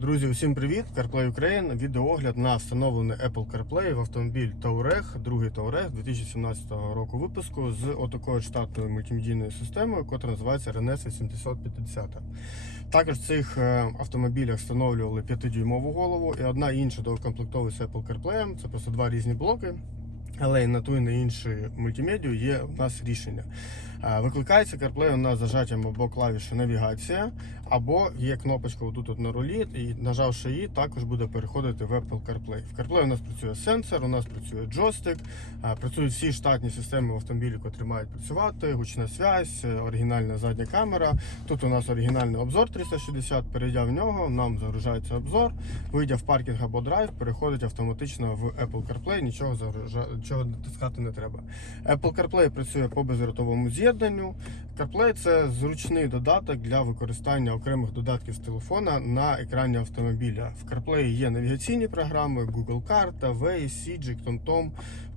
Друзі, усім привіт! CarPlay Ukraine. Відеоогляд на встановлений Apple CarPlay в автомобіль Touareg, другий Touareg 2017 року випуску з отакою штатною мультимедійною системою, яка називається RNS 850. Також в цих е, автомобілях встановлювали 5-дюймову голову і одна інша доукомплектовується Apple CarPlay. Це просто два різні блоки. Але на ту і на іншу мультимедію є у нас рішення. Викликається CarPlay у нас зажаттям або клавіші навігація, або є кнопочка отут от на рулі, і нажавши її, також буде переходити в Apple CarPlay. В CarPlay у нас працює сенсор, у нас працює джойстик, працюють всі штатні системи в автомобілі, котрі мають працювати, гучна связь, оригінальна задня камера. Тут у нас оригінальний обзор 360, перейдя в нього, нам загружається обзор, вийдя в паркінг або драйв, переходить автоматично в Apple CarPlay, нічого загружа- нічого натискати не треба. Apple CarPlay працює по безротовому з'єднанню. CarPlay це зручний додаток для використання окремих додатків з телефона на екрані автомобіля. В CarPlay є навігаційні програми, Google Карта, Waze, Sijik, TomTom.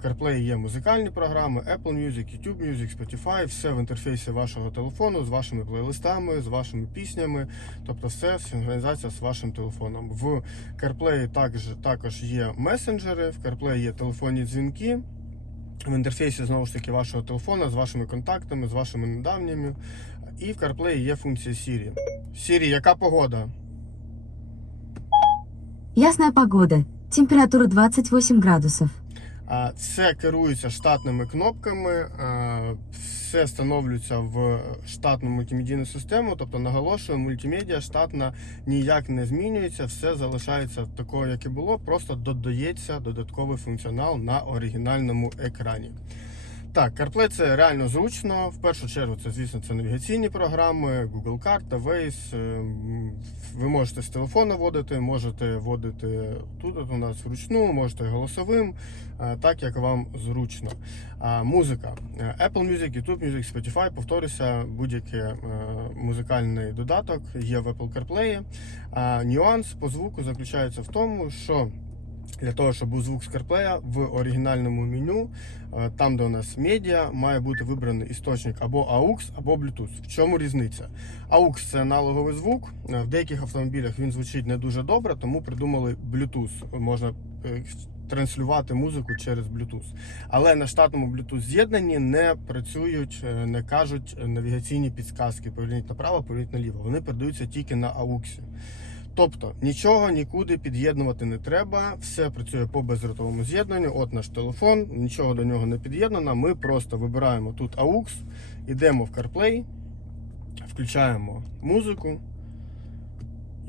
CarPlay є музикальні програми, Apple Music, YouTube Music, Spotify, все в інтерфейсі вашого телефону з вашими плейлистами, з вашими піснями, тобто все синхронізація з вашим телефоном. В CarPlay також, також є месенджери, в CarPlay є телефонні дзвінки. В інтерфейсі знову ж таки вашого телефона з вашими контактами, з вашими недавніми. І в CarPlay є функція Siri. Siri, яка погода? Ясная погода. Температура 28 градусов. Це керується штатними кнопками, все встановлюється в штатну мультимедійну систему, тобто наголошую, мультимедіа штатна ніяк не змінюється, все залишається такою, як і було, просто додається додатковий функціонал на оригінальному екрані. Так, CarPlay це реально зручно. В першу чергу, це, звісно, це навігаційні програми, Google Карта, Waze. Ем, Ви можете з телефона вводити, можете вводити тут у нас вручну, можете голосовим, е, так як вам зручно. Музика. Е, Apple Music, YouTube Music, Spotify, повторюся, будь-який е, музикальний додаток є в Apple CarPlay. А, Нюанс по звуку заключається в тому, що для того, щоб був звук з CarPlay в оригінальному меню, е, там, де у нас медіа, має бути вибраний істочник або AUX, або Bluetooth. В чому різниця? AUX це аналоговий звук. Е, В деяких автомобілях він звучить не дуже добре, тому придумали Bluetooth. Можна е, транслювати музику через Bluetooth. Але на штатному Bluetooth з'єднанні не працюють, не кажуть навігаційні підсказки. Поверніть направо, поверніть наліво. Вони передаються тільки на AUX. Тобто нічого нікуди під'єднувати не треба, все працює по бездротовому з'єднанню. От наш телефон, нічого до нього не під'єднано. Ми просто вибираємо тут AUX, йдемо в CarPlay, включаємо музику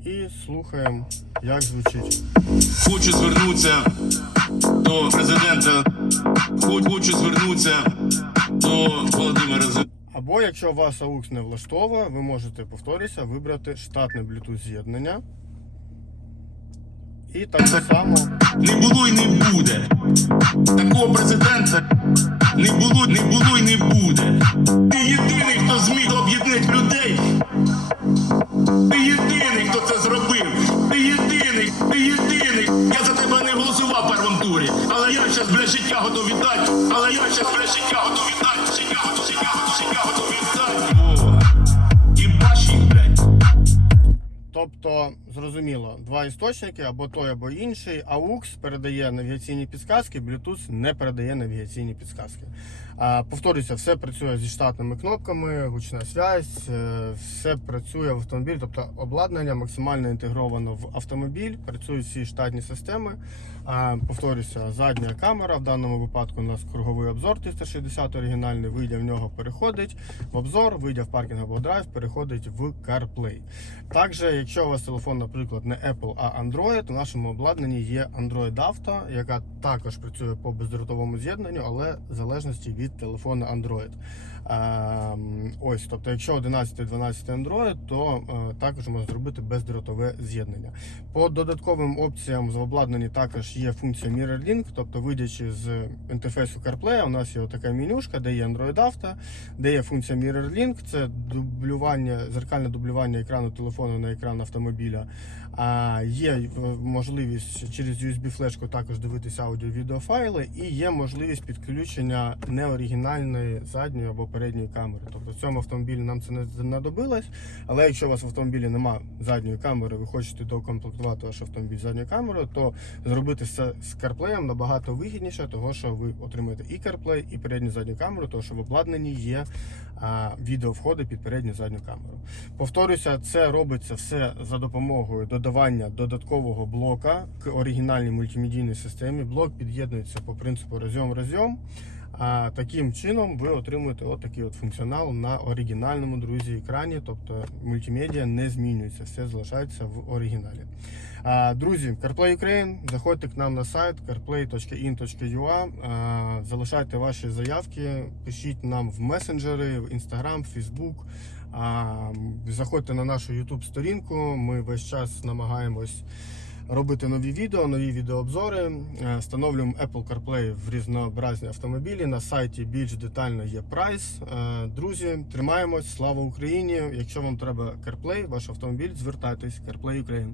і слухаємо, як звучить. Хочу звернутися до президента. Хочу звернутися до Володимира Зеленського. Або якщо вас AUX не влаштовує, ви можете, повторюся, вибрати штатне Bluetooth з'єднання. І так само Не було і не буде. Такого президента не було, не було і не буде. Ти єдиний, хто зміг об'єднати людей. Ти єдиний, хто це зробив. Ти єдиний, ти єдиний. Я за тебе не голосував в першому турі. Але я зараз, бля, життя готов віддати. Але я зараз, бля, життя готов віддати. Життя готов, Тобто, зрозуміло, два істочники, або той, або інший. AUX передає навігаційні підсказки, Bluetooth не передає навігаційні підсказки. Повторюся, все працює зі штатними кнопками, гучна связь, е, все працює в автомобілі, тобто обладнання максимально інтегровано в автомобіль, працюють всі штатні системи. Повторюся, задня камера. В даному випадку у нас круговий обзор 360 оригінальний. Вийде в нього, переходить в обзор, вийде в паркінг або драйв, переходить в CarPlay. Також, якщо у вас телефон, наприклад, не Apple, а Android, у нашому обладнанні є Android Auto, яка також працює по бездротовому з'єднанню, але в залежності від телефону Android. Ем, ось, тобто, якщо 11-12 Android, то е, також можна зробити бездротове з'єднання. По додатковим опціям в обладнанні також є функція Mirror Link, тобто вийдячи з інтерфейсу CarPlay, у нас є така менюшка, де є Android Auto, де є функція Mirror Link, це дублювання, зеркальне дублювання екрану телефону на екран автомобіля. А, є е, можливість через USB-флешку також дивитися аудіо-відеофайли, і є можливість підключення неоригінальної задньої або передньої камери. Тобто в цьому автомобілі нам це не знадобилось. Але якщо у вас в автомобілі немає задньої камери, ви хочете докомплектувати ваш автомобіль задньою камерою, то зробити це з CarPlay набагато вигідніше, того що ви отримаєте і CarPlay, і передню задню камеру, тому що в обладнанні є а, відеовходи під передню задню камеру. Повторюся, це робиться все за допомогою додавання додаткового блока к оригінальній мультимедійній системі. Блок під'єднується по принципу разйом-разйом. А таким чином ви отримуєте отакий от функціонал на оригінальному друзі екрані, тобто мультимедіа не змінюється, все залишається в оригіналі. А, Друзі, CarPlay Ukraine, заходьте к нам на сайт carplay.in.ua, залишайте ваші заявки, пишіть нам в месенджери, в Instagram, в. А, Заходьте на нашу YouTube сторінку. Ми весь час намагаємось робити нові відео, нові відеообзори. Е, Встановлюємо Apple CarPlay в різнообразні автомобілі. На сайті більш детально є прайс. Е, Друзі, тримаємось. Слава Україні! Якщо вам треба CarPlay, ваш автомобіль, звертайтесь CarPlay Ukraine.